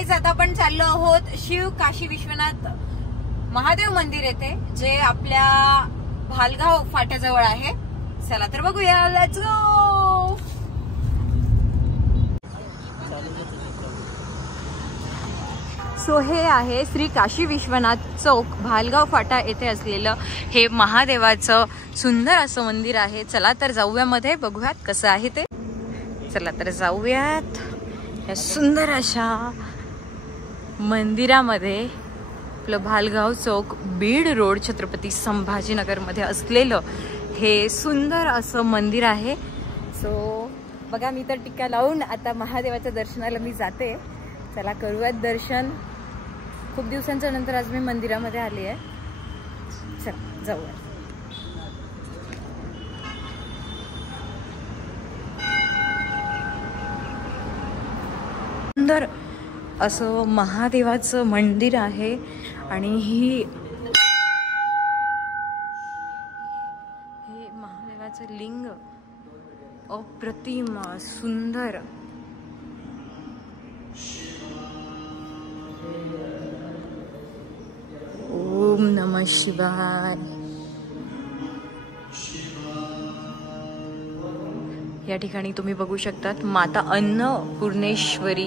Guys आता आपण चाललो आहोत शिव काशी विश्वनाथ महादेव मंदिर येथे, जे आपल्या भालगाव फाट्याजवळ आहे. चला तर बघूया, लेट्स गो. सो हे आहे श्री काशी विश्वनाथ चौक, भालगाव फाटा येथे असलेलं हे महादेवाचं सुंदर असं मंदिर आहे. चला तर जाऊया मध्ये, बघूयात कसं आहे ते. चला तर जाऊयात या सुंदर अशा मंदिरामध्ये. आपलं भालगाव चौक, बीड रोड, छत्रपती संभाजीनगर मध्ये असलेलं हे सुंदर असं मंदिर आहे. सो बघा, मी तर टिक्का लावून आता महादेवाच्या दर्शनाला मी जाते. चला करूयात दर्शन. खूप दिवसांच्या नंतर आज मी मंदिरामध्ये आली आहे. चला जाऊया. सुंदर असं महादेवाचं मंदिर आहे आणि हे महादेवाचं लिंग अप्रतिम सुंदर. ओम नमः शिवाय. या ठिकाणी तुम्ही बघू शकतात माता अन्नपूर्णेश्वरी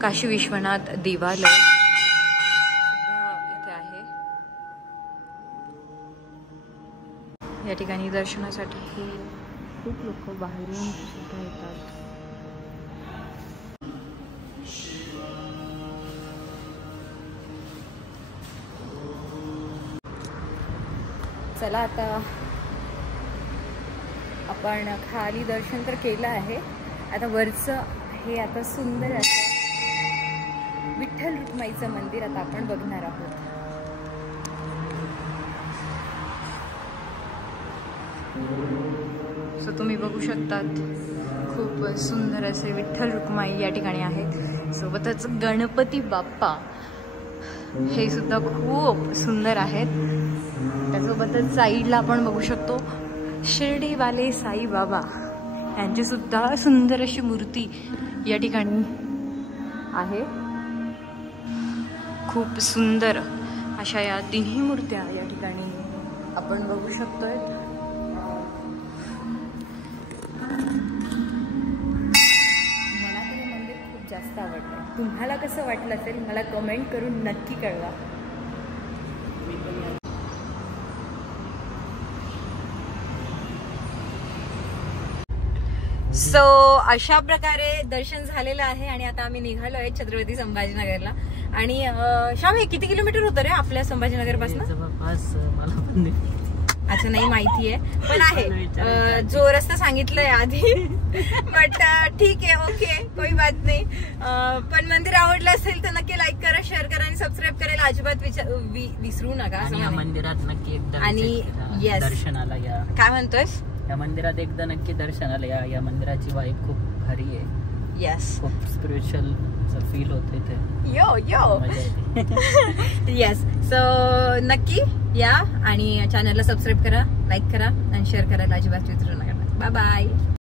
काशी विश्वनाथ देवालय सुद्धा इथे आहे. या ठिकाणी दर्शनासाठी खूप लोक बाहेरून सुद्धा येतात. चला आता आपण खाली दर्शन तर केलं आहे. आता वरचं हे आता सुंदर असं विठ्ठल रुक्माईचं मंदिर आता आपण बघणार आहोत. सो तुम्ही बघू शकतात खूप सुंदर असे विठ्ठल रुक्माई या ठिकाणी आहेत. सोबतच गणपती बाप्पा हे सुद्धा खूप सुंदर आहेत. त्यासोबतच साईडला आपण बघू शकतो शिर्डीवाले साई बाबा यांची सुद्धा सुंदर अशी मूर्ती या ठिकाणी आहे. खूप सुंदर अशा या तिन्ही मूर्त्या या ठिकाणी आपण बघू शकतोय. मला तर हे मंदिर खूप जास्त आवडलं. तुम्हाला कसं वाटलं असेल मला कमेंट करून नक्की कळवा. सो अशा प्रकारे दर्शन झालेलं आहे आणि आता आम्ही निघालो आहे छत्रपती संभाजीनगरला. आणि श्याम, हे किती किलोमीटर होतं रे आपल्या संभाजीनगर पासून? अच्छा, नाही माहिती आहे, पण आहे जो रस्ता सांगितलाय आधी. बट ठीक आहे, ओके, कोई बात नाही. पण मंदिर आवडलं असेल तर नक्की लाईक करा, शेअर करा आणि सबस्क्राईब करायला अजिबात विसरू नका. या मंदिरात नक्की एकदा आणि येस, दर्शनाला या. काय म्हणतोयस? या मंदिरात एकदा नक्की दर्शनाला या. या मंदिराची वाईब खूप भारी आहे. येस, खूप स्पिरिच्युअल फील होते ते. यो येस. सो नक्की या आणि चॅनलला सबस्क्राईब करा, लाईक करा आणि शेअर करायला अजिबात विसरू नका. Bye bye.